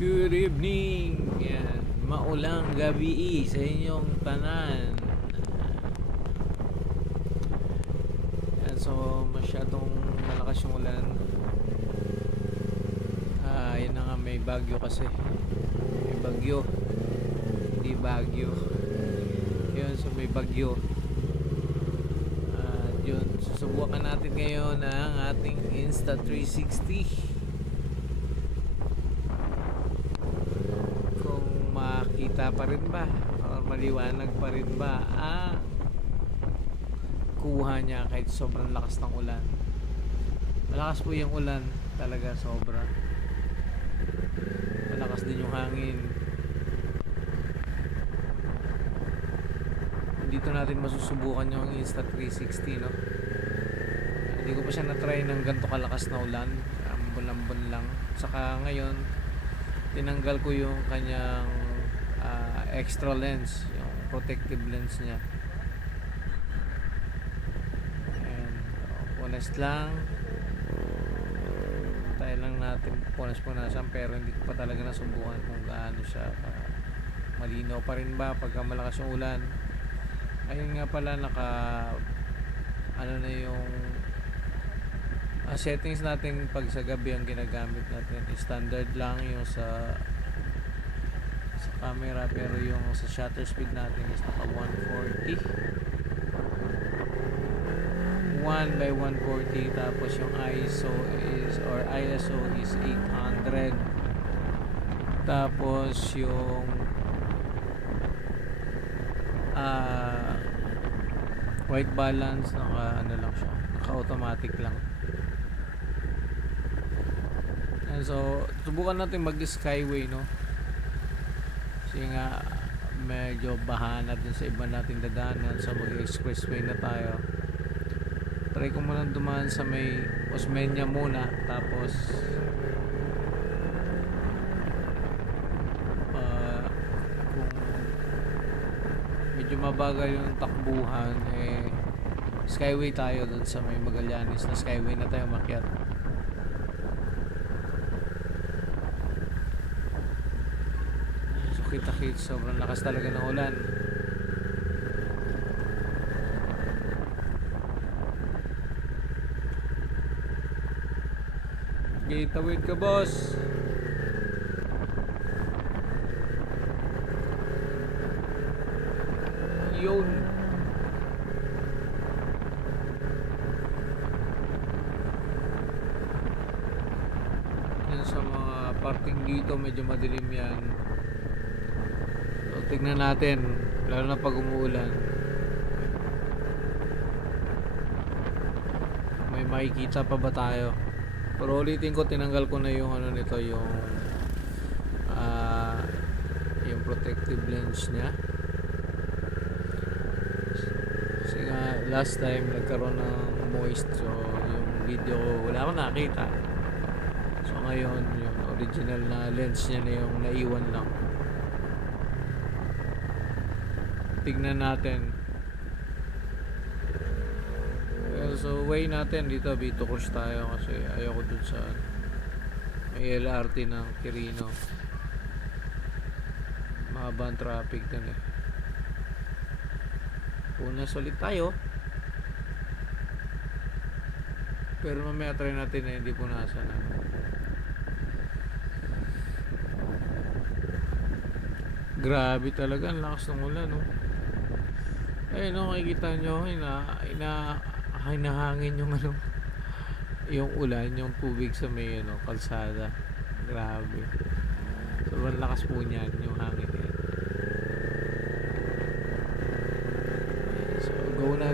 Good evening. Yan. Maulang gabi sa inyong tanan. Yan, so masyadong malakas yung ulan. Yun na nga, may bagyo kasi. May bagyo. Hindi bagyo. Yun, so may bagyo. Yun, susubukan natin ngayon ang ating Insta360. Kung makita pa rin ba o maliwanag pa rin ba ang kuha niya kahit sobrang lakas ng ulan. Malakas po yung ulan talaga, sobra. Malakas din yung hangin. Dito natin masusubukan yung Insta360, no? Hindi ko pa siya na-try ng ganito kalakas na ulan. Ambon-ambon lang. Saka ngayon tinanggal ko yung kanyang extra lens, yung protective lens niya. And honest lang, tayo lang natin punas-punasan, pero hindi ko pa talaga nasubukan kung gaano siya malinaw pa rin ba pagka malakas yung ulan. Ayun nga pala, ano na yung settings natin pag sa gabi ang ginagamit natin. Standard lang yung sa camera, pero yung sa shutter speed natin is naka 140 1/140, tapos yung ISO is 800, tapos yung white balance naka automatic lang. And so subukan natin mag skyway, no? Kasi nga medyo bahana din sa iba nating dadaanan, so mag expressway na tayo. Try ko muna dumaan sa may Osmeña muna, tapos kung medyo mabagal yung takbuhan, skyway tayo dun sa may Magallanes na skyway na tayo makyat. So kita-kits, sobrang lakas talaga ng ulan. Okay, tawid ka, boss. Yun. Yan, sa mga parking dito medyo madilim yan. So tignan natin, lalo na pag umuulan, may makikita pa ba tayo. Pero ulitin ko, tinanggal ko na yung ano nito, yung protective lens niya. Kasi nga last time nagkaroon ng moist, so yung video wala akong nakita. So ngayon yung original na lens niya na yung naiwan lang. Tignan natin. So way natin dito, Vito Cruz tayo kasi ayoko dun sa may LRT ng Quirino. Mahaba ang traffic dun eh. Punas ulit tayo, pero mamaya try natin na hindi punasan na. Grabe talaga ang lakas ng ulan, no? Ayun, no, makikita nyo, hinahangin yung yung ulan, yung tubig sa may kalsada. Grabe, sobrang lakas po niyan yung hangin yan. So go na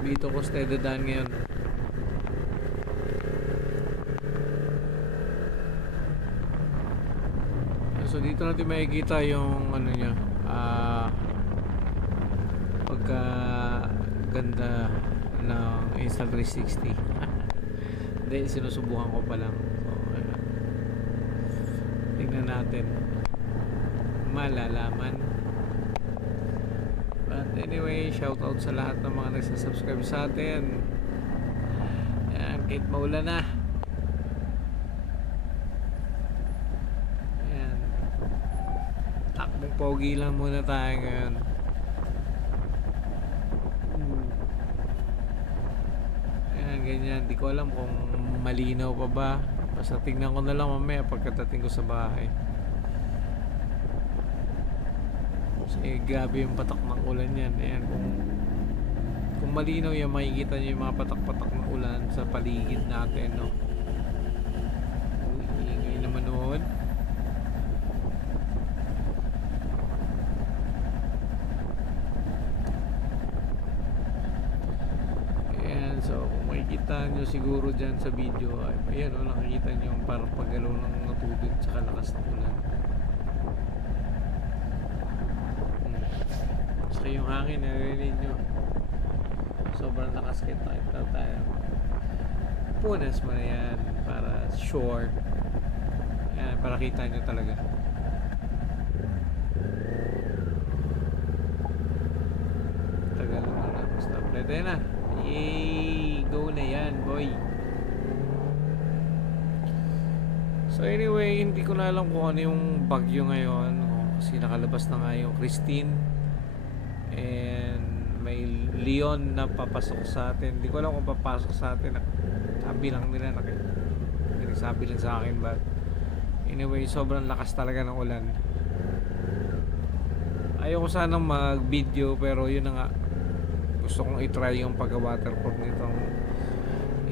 Vito Costedo daan ngayon. So dito natin makikita yung ano niya, pagka ganda ng Insta360. Then sinusubukan ko pa lang. So tingnan natin, malalaman. At Anyway, shoutout sa lahat ng mga nagsasubscribe sa atin. Yan, kahit maulan na. Yan. Takbong pogi lang muna tayo ngayon. Yan, ganyan. Di ko alam kung malinaw pa ba. Basta tingnan ko na lang mamaya pagkatating ko sa bahay. Kasi grabe yung patak ng ulan yan. Ayan, kung malinaw yan, makikita nyo yung mga patak-patak ng ulan sa paligid natin, no? Ingay naman noon. Ayan, so kung makikita nyo siguro dyan sa video, ayan, no, nakikita nyo yung parang paggalaw ng tubig tsaka lakas ng ulan. Saka yung hangin, narinig nyo. Sobrang lakas kayo tayo. Punas mo na yan para sure. Yan, para kita nyo talaga. Tagal naman na. Stop light. Ayan na. Yay! Go na yan, boy. So anyway, hindi ko na alam kung ano yung bagyo ngayon. Kasi nakalabas na nga yung Christine. And may Leon na papasok sa atin. Hindi ko alam kung papasok sa atin. Sabi lang nila, sabi lang sa akin. But anyway, sobrang lakas talaga ng ulan. Ayoko sanang mag video, pero yun na nga, gusto kong itry yung pagka-waterproof nitong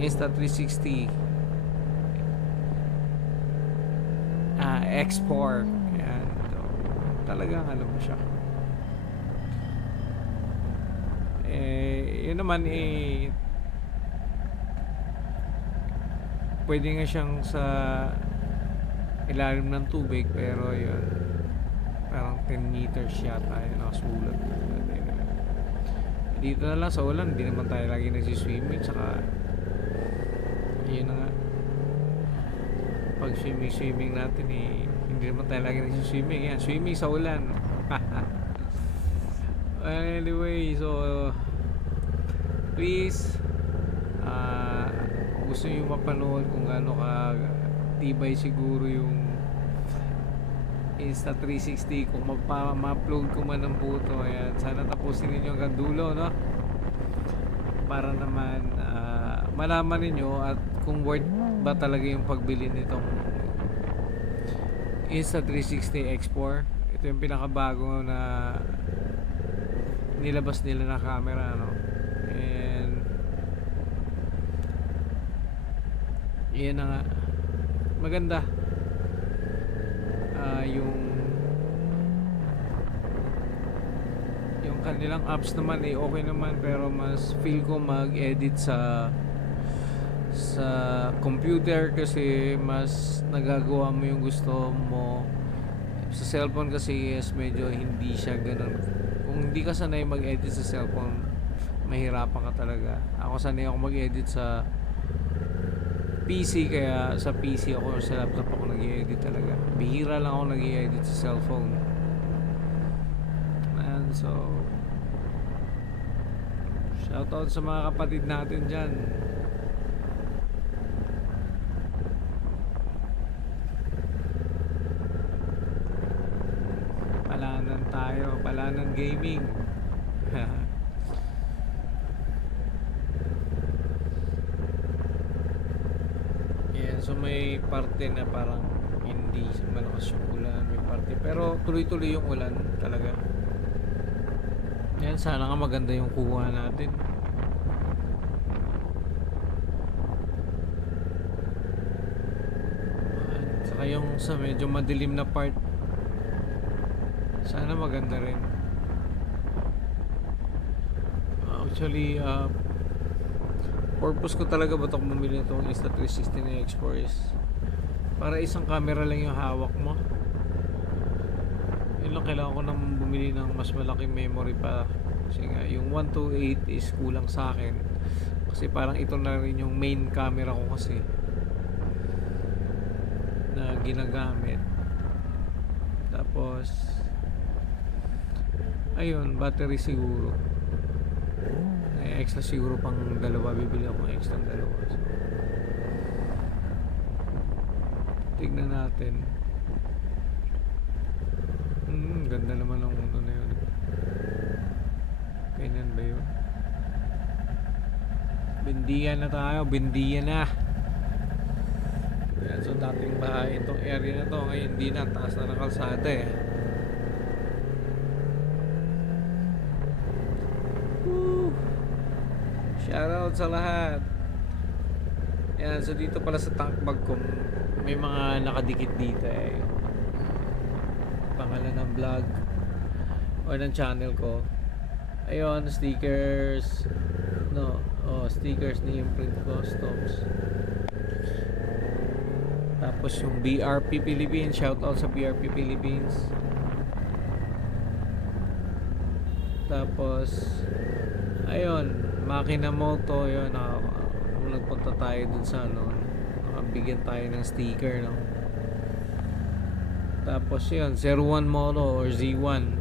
Insta360 X4. Yan, so, talagang ano mo siya. Yun naman pwede nga siyang sa ilalim ng tubig, pero yun parang 10 meters yata yun nakasulat. Dito na lang sa ulan, hindi naman tayo lagi nagsiswimming, saka yun na nga, pag swimming natin hindi naman tayo lagi nagsiswimming. Yan, swimming sa ulan. Anyway, so please, gusto nyo mapanood kung gaano ka tibay siguro yung Insta360, kung ma-upload ko man ng buto. Ayan, sana tapusin ninyo hanggang dulo, no? Para naman malaman ninyo at kung worth ba talaga yung pagbili nitong Insta360 X4. Ito yung pinakabago na nilabas nila na camera, no? And yan na nga, maganda. Yung kanilang apps naman okay naman, pero mas feel ko mag-edit sa computer kasi mas nagagawa mo yung gusto mo. Sa cellphone kasi medyo hindi siya ganun. Kung hindi ka sanay mag-edit sa cellphone, mahirapan ka talaga. Ako sanay ako mag-edit sa PC, kaya sa PC ako, sa laptop ako nag-i-edit talaga. Bihira lang ako nag-i-edit sa cellphone. And so, shoutout sa mga kapatid natin dyan. Palanan tayo, Palanan Gaming. So may parte na parang hindi malakas yung ulan, may parte, pero tuloy-tuloy yung ulan talaga. Yan, sana nga maganda yung kuha natin. Saka yung sa medyo madilim na part, sana maganda rin. Actually, purpose ko talaga ba't ako bumili itong Insta360 na X4 is para isang camera lang yung hawak mo. Yun lang, kailangan ko nang bumili ng mas malaking memory pa, kasi nga yung 128 is kulang sa akin, kasi parang ito na rin yung main camera ko kasi na ginagamit. Tapos Ayun, battery siguro. May extra siguro pang dalawa. Bibili ako ng extra dalawa. So, tignan natin. Ganda naman ng mundo na yun. Kainan ba yun? Bindiyan na tayo. Bindiyan na. Yan, so dating bahay itong area na to. Ngayon hindi na. Taas na ng kalsada eh. Woo! Shoutout sa lahat. Yan, so dito pala sa tank bag ko may mga nakadikit dito eh. Pangalan ng vlog o ng channel ko. Ayun, stickers. Stickers ni Imprint Customs. Tapos yung BRP Philippines, shoutout sa BRP Philippines. Tapos ayun, Makina Moto, yun, nagpunta tayo dun sa nakabigyan tayo ng sticker, no. Tapos yun, 01 Moto or Z1.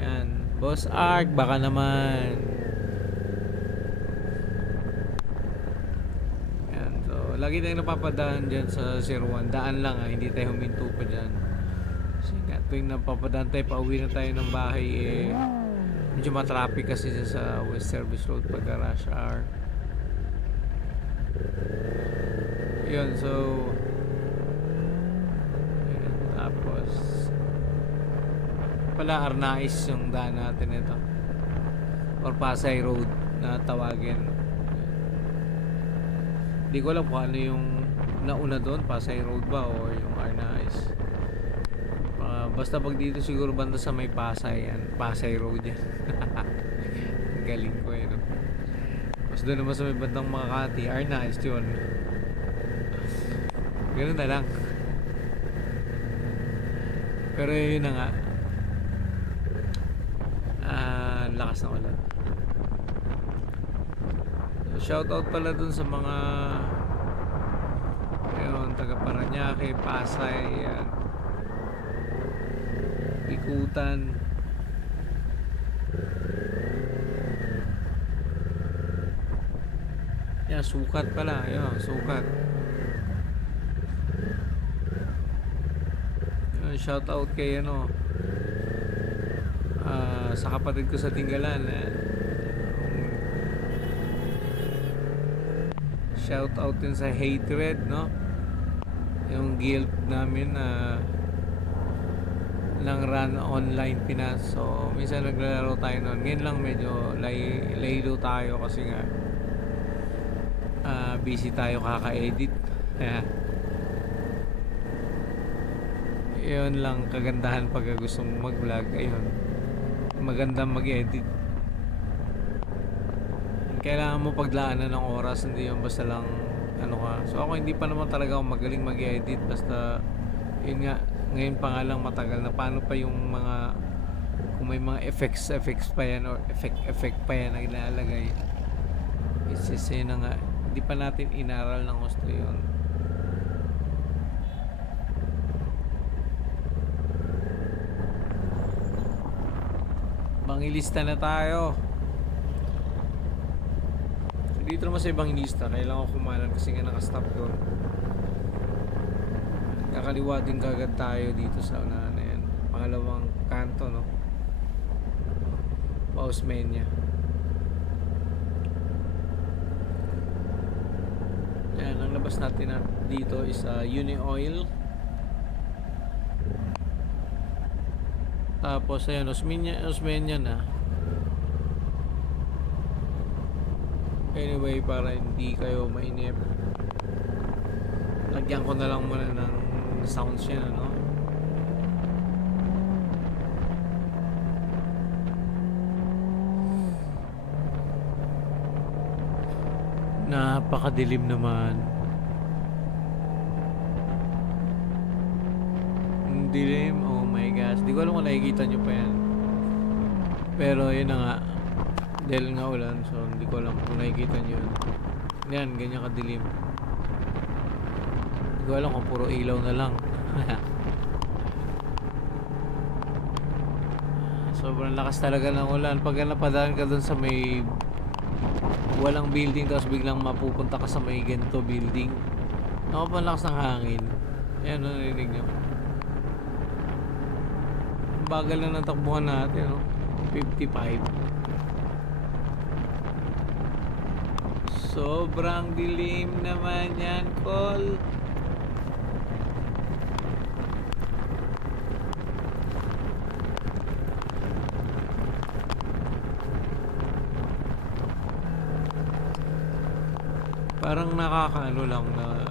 Yan, Boss Ark, baka naman. Yan, so lagi tayong napapadaan dyan sa 01. Daan lang hindi tayo huminto pa dyan. Kasi nga, tuwing napapadaan tayo, pauwi na tayo ng bahay medyo matraffic kasi dyan sa West Service Road pagka rush hour. Yun, so tapos pala Arnais yung daan natin ito, or Pasay Road na tawagin. Hindi ko alam kung ano yung nauna doon, Pasay Road ba o yung Arnais. Basta pag dito siguro banda sa may Pasay yan, Pasay Road yan. Galing ko no? Tapos doon naman sa may bandang Makati, Arnais yun. Ganun na lang. Pero yun na nga, lakas ng ulan. So, shoutout pala dun sa mga ayun, taga Paranaque, Pasay, yan, Ikutan. Yan, Sukat pala. Ayun, Sukat. Shout out kay sa kapatid ko sa Tinggalan. Shout out din sa Hatred, no? Yung guild namin ng Run Online Pinas. So minsan naglalaro tayo noon. Ngayon lang medyo laylo tayo kasi nga busy tayo kaka-edit. Yun lang kagandahan pag gusto mong mag-vlog. Ayun, magandang mag-edit. Kailangan mo paglaanan ng oras, hindi yung basta lang ka. So ako hindi pa naman talaga ako magaling mag-edit. Basta yun nga, ngayon pa nga lang matagal na. Paano pa yung mga, kung may mga effects pa yan or effect pa yan na ilalagay. It's just yun na nga, hindi pa natin inaral ng gusto yun. Bangilista na tayo. Dito naman sa Bangilista, kailangan ko kumanan kasi nga nakastop doon. Kakaliwa din kagad tayo dito sa unahan na yan. Pangalawang kanto, no? Pausmenia. Yan, ang labas natin dito is Uni Oil. Tapos ayun, Osmeña na. Anyway, para hindi kayo mainip, lagyan ko na lang muna ng sounds yan, ano? Napakadilim naman. Dilim, oh my gosh, di ko alam kung nakikita nyo pa yan, pero yun na nga, dahil nga ulan, so hindi ko alam kung nakikita nyo yan, ganyan kadilim. Hindi ko alam kung puro ilaw na lang. Sobrang lakas talaga ng ulan. Pag napadaan ka dun sa may walang building, tapos biglang mapupunta ka sa may ganito building, nakapalakas ng hangin. Ayan, narinig nyo. Bagal na ng takbuhan natin, no? 55. Sobrang dilim naman yan, Col. Parang nakakaano lang na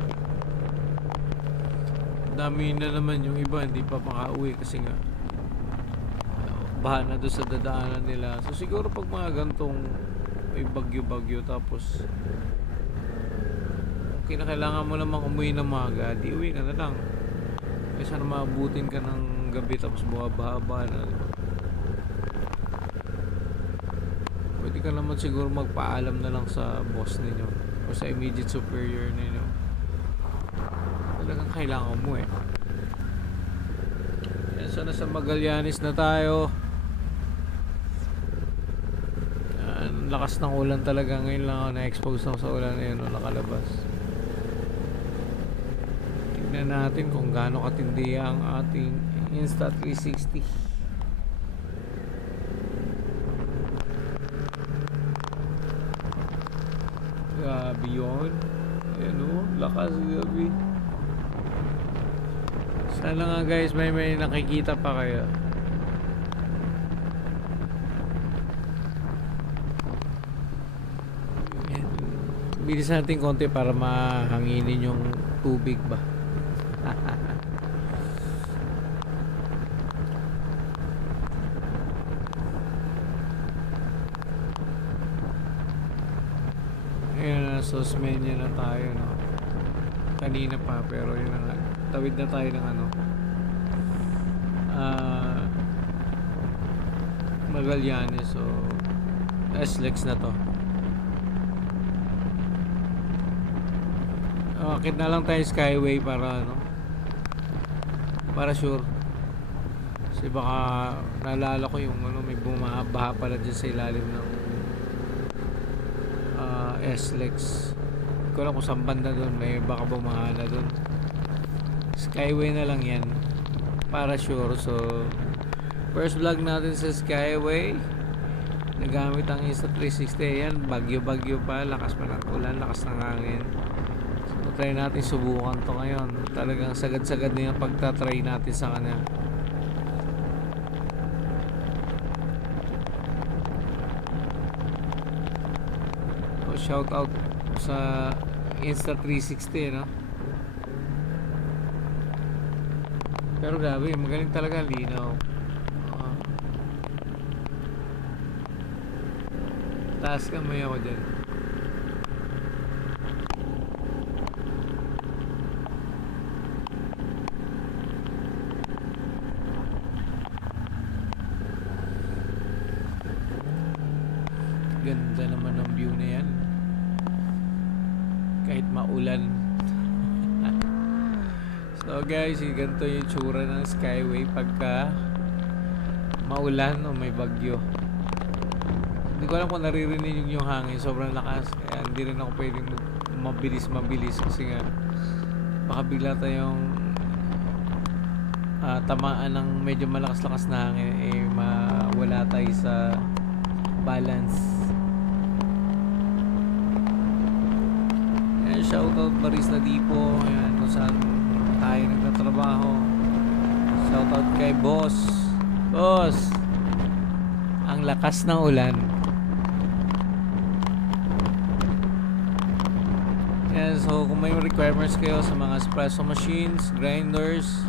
dami na naman yung iba hindi pa makauwi kasi nga baha na doon sa dadaanan nila. So siguro pag mga gantong may bagyo-bagyo tapos kinakailangan mo namang umuwi ng maga, di uwi ka na lang. Kaysa na maabutin ka ng gabi tapos buha-baha na, diba? Pwede ka naman siguro magpaalam na lang sa boss ninyo o sa immediate superior ninyo. Talagang kailangan mo eh. Yan, so nasa Magallanes na tayo. Yan, lakas ng ulan talaga. Ngayon lang ako na-expose sa ulan na yun o nakalabas. Tignan natin kung gaano katindi ang ating Insta360. Grabe yun. Ayan o, lakas gabi. Sana nga guys may nakikita pa kayo. Ayan. Bilis natin konti para mahanginin yung tubig ba. Ayan, Sosmeña na tayo, no? Kanina pa, pero yun na nga. Tawid na tayo ng ano, Magallanes. So SLEX na to. Akit na lang tayo Skyway para ano, para sure. Kasi baka naalala ko yung ano, may bumabaha pala dyan sa ilalim ng SLEX. Hindi ko alam kung saan banda doon, may baka bumaha na doon. Skyway na lang yan para sure. So first vlog natin sa Skyway, nagamit ang Insta360. Yan, bagyo pa, lakas pa ng ulan, lakas ng hangin. So try natin subukan to ngayon. Talagang sagad-sagad na yung pagtatry natin sa kanya. So shout out sa Insta360, no? Pero grabe, magaling talaga, linaw. Taas kamay ako dyan. Ganda naman ng view na yan. Kahit maulan. So guys, ganito yung tsura ng Skyway pagka maulan o may bagyo. Hindi ko alam kung naririnig yung hangin, sobrang lakas. Kaya hindi rin ako pwedeng mabilis kasi nga baka bigla tayong tamaan ng medyo malakas-lakas na hangin, eh mawala tayo sa balance. Ayan, shoutout Barista Depot. Ayan, kung saan tayo nagtatrabaho. Shoutout kay boss. Boss, ang lakas ng ulan. Yan, so kung may requirements kayo sa mga espresso machines, grinders,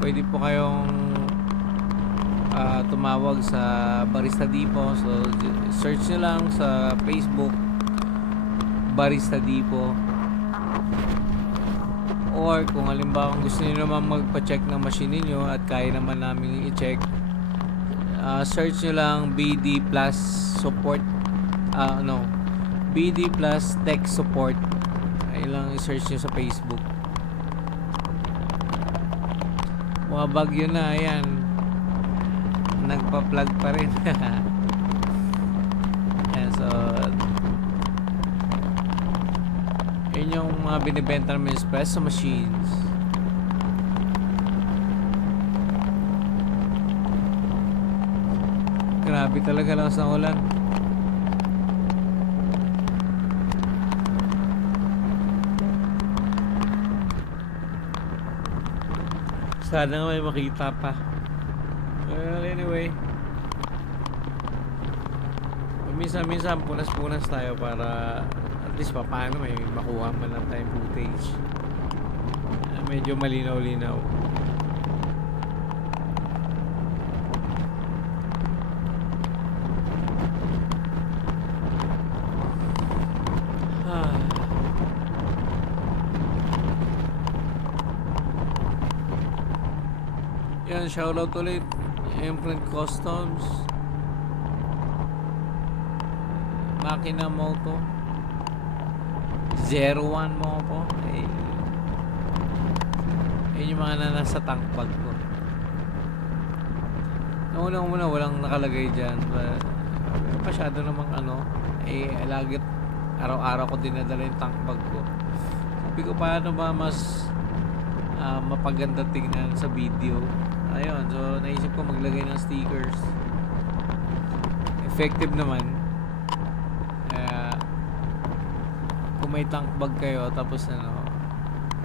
pwede po kayong tumawag sa Barista Depot. So search nyo lang sa Facebook Barista Depot. Or kung halimbawa gusto niyo naman magpa-check ng machine niyo at kaya naman namin i-check, search nyo lang BD Plus Support, BD Plus Tech Support. Ayun lang i-search nyo sa Facebook. Mga bagyo na, ayan. nagpa-plug pa rin. Yan, so yun yung mga binibenta namin espresso machines. Grabe talaga lang sa ulan. Sana nga may makita pa. Well, anyway, minsan-minsan punas-punas tayo para at least paano may makuha man lang tayong footage. Medyo malinaw-linaw. Yan, shoutout ulit Imprint Customs, Makina Moto, 01 mo po. Yun yung mga nasa tank bag ko. Nauna walang nakalagay dyan, but masyado namang lagi araw-araw ko dinadala yung tank bag ko. Sabi ko paano ba mas mapaganda tingnan sa video. Ayun, so naisip ko maglagay ng stickers. Effective naman. Kung may tank bag kayo tapos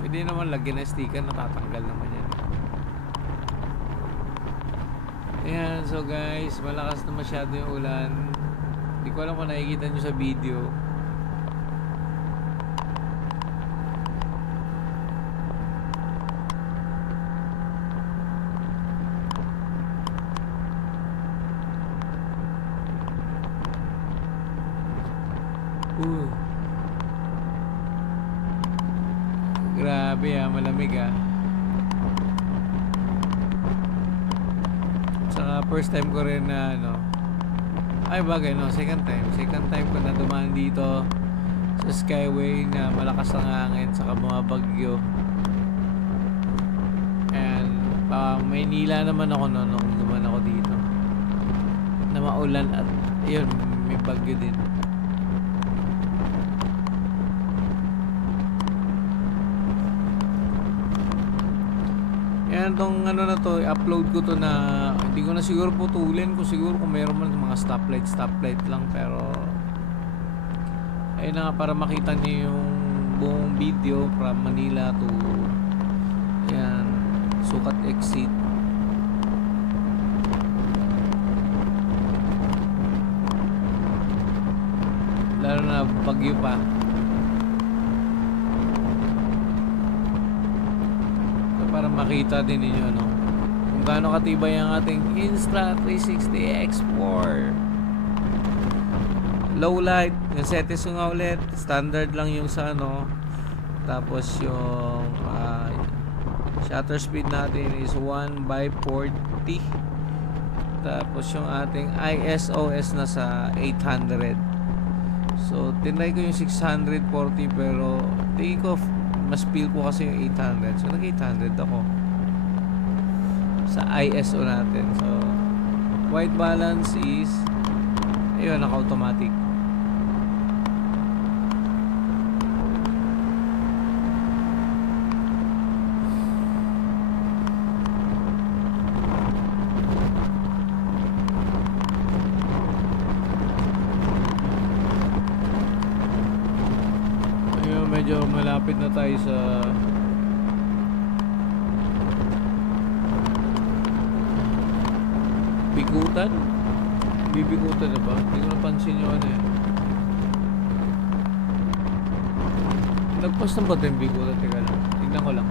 pwede naman lagyan ng sticker, natatanggal naman yan. Ayan, so guys, malakas na masyado yung ulan. Hindi ko alam kung nakikita nyo sa video. Grabe malamig Saka first time ko rin na second time ko na dumaan dito sa Skyway na malakas ang hangin saka mga bagyo. And Maynila naman ako nung dumaan ako dito na maulan at yun, may bagyo din. Yan tong na to, i-upload ko to na hindi ko na siguro putulin ko siguro kung mayroon man mga stoplight lang, pero ayun na nga, para makita niyo yung buong video from Manila to yan, Sukat exit. Lalo na bagyo pa. Para makita din ninyo kung gaano katibay ang ating Insta360 X4. Low light, yung settings ko nga ulit, standard lang yung sa tapos yung shutter speed natin is 1/40. Tapos yung ating ISO is nasa 800. So tinry ko yung 640 pero tingin ko mas feel ko kasi yung 800. So nag-800 ako sa ISO natin. So white balance is ayun, naka-automatic. Medyo malapit na tayo sa Bigutan. Bibigutan na ba? Hindi ko napansin yung nagpost na ba ito yung Bigutan? Teka lang, tignan ko lang.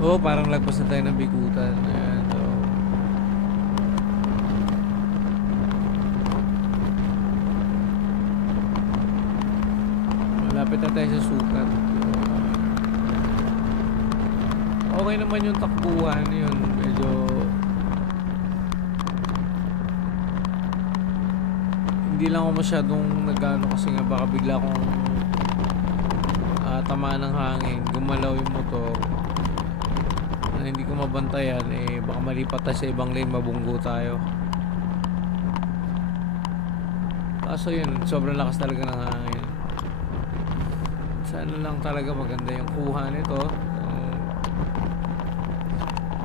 Oo, parang lagpas na tayo ng Bigutan. Ayan. Malapit na tayo sa Sukat. Okay naman yung takbuhan yun. Medyo hindi lang ako masyadong nagano kasi nga baka bigla akong tamaan ng hangin, gumalaw yung motor na hindi ko mabantayan, eh baka malipat tayo sa ibang lane, mabunggo tayo. Kaso yun, sobrang lakas talaga ng hangin. Sana lang talaga maganda yung kuha nito.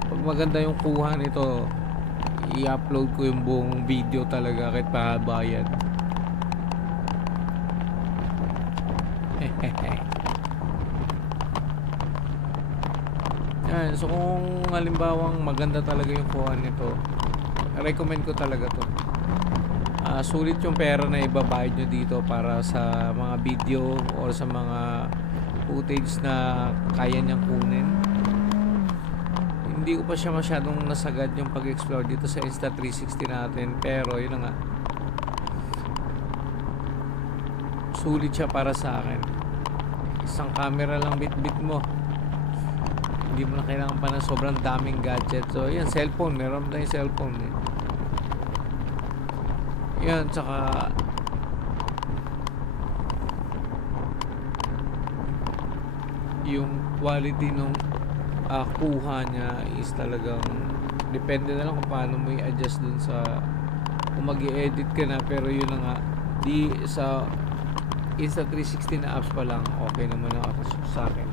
Pag maganda yung kuha nito, i-upload ko yung buong video talaga kahit pahaba yan. Yan, so kung halimbawang maganda talaga yung kuha nito, recommend ko talaga to. Sulit yung pera na ibabayad nyo dito para sa mga video or sa mga footage na kaya niyang kunin. Hindi ko pa siya masyadong nasagad yung pag-explore dito sa Insta360 natin, pero yun na nga, sulit siya para sa akin. Isang camera lang bit-bit mo, hindi mo na kailangan pa ng sobrang daming gadget. So yan, cellphone, meron tayong cellphone eh. Yan, tsaka yung quality ng kuha niya is talagang depende na lang kung paano mo i-adjust dun sa kung mag-i-edit ka na. Pero yun na nga, di sa Insta360 na apps pa lang okay naman ako sa akin.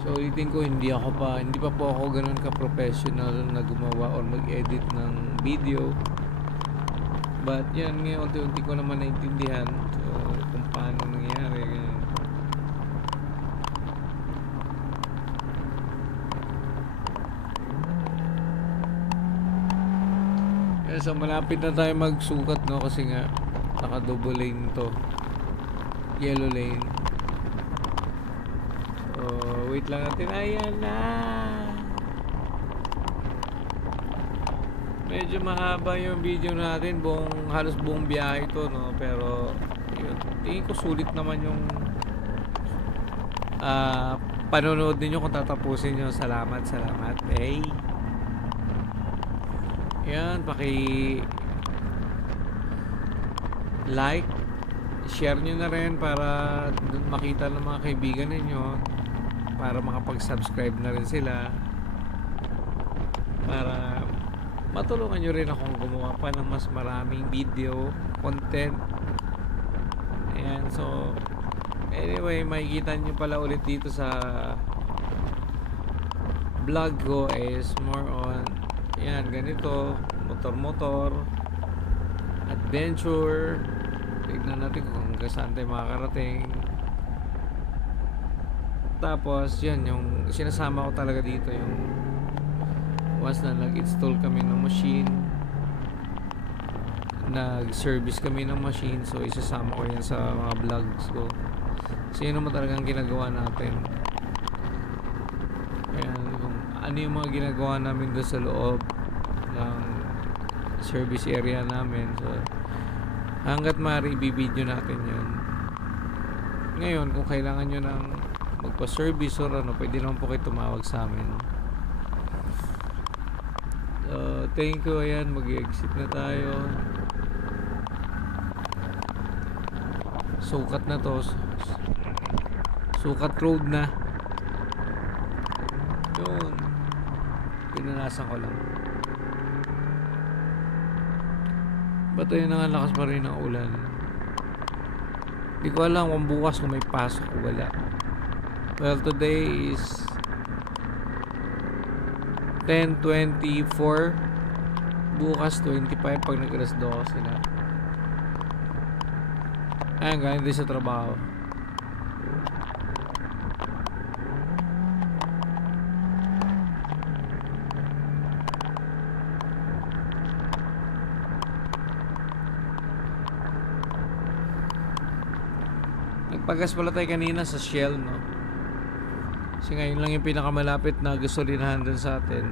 So ulitin ko, hindi pa po ako ganun ka-professional na gumawa or mag-edit ng video. But yan, ngayon unti-unti ko naman naintindihan kung paano nangyari. So malapit na tayo magsukat, no, kasi nga naka double lane to, yellow lane. So wait lang natin. Ayan na, medyo mahaba yung video natin, halos buong biyahe ito, no, pero yun, tingin ko sulit naman yung panonood ninyo kung tatapusin nyo. Salamat. Hey, yan, like, share nyo na rin para makita ng mga kaibigan ninyo, para makapag-subscribe na rin sila, para matulungan nyo rin akong gumawa pa ng mas maraming video content. Ayan, so anyway, makikita nyo pala ulit dito sa vlog ko is more on yan, ganito, motor, adventure. Tignan natin kung hanggang saan tayo makakarating. Tapos yan, yung sinasama ko talaga dito, yung once na nag-install kami ng machine, nag-service kami ng machine, so isasama ko yan sa mga vlogs ko. So yun naman talagang ginagawa natin. Ayan, kung ano yung mga ginagawa namin doon sa loob ng service area namin. So hanggat maaari i-video natin yun. Ngayon, kung kailangan nyo ng magpa-service or ano, pwede naman po kayo tumawag sa amin. So thank you. Ayan, mag-exit na tayo. Sukat na to, sukat road na yun, pinanasan ko lang. Ba't yun na nga, lakas pa rin ang ulan. Hindi ko alam kung bukas kung may pasok o wala. Well, today is 10:24. Bukas 25 pag nag-alas 12 na. Ayan, galing din sa trabaho. Nagpagas pala tayo kanina sa Shell, no? Kasi ngayon lang yung pinakamalapit na gasolinahan dun sa atin.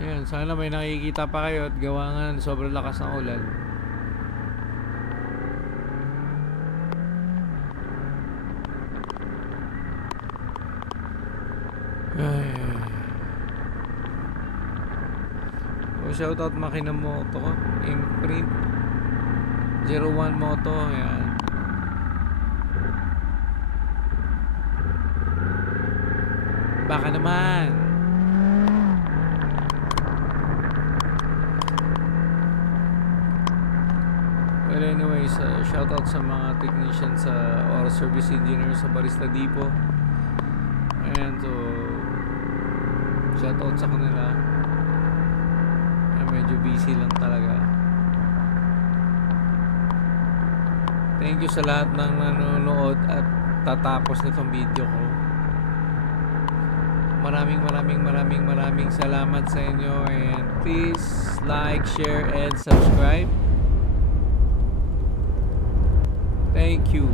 Ayan, sana may nakikita pa kayo at gawa nga sobrang lakas ng ulan. Shoutout Makina Moto ko, Imprint 01 Moto. Ayan, Baka naman. Well, anyways, shoutout sa mga technicians sa or service engineer sa Barista Depot. And so, shoutout sa kanila. Medyo busy lang talaga. Thank you sa lahat ng nanonood at tatapos nitong video ko. Maraming salamat sa inyo, and please like, share, and subscribe. Thank you.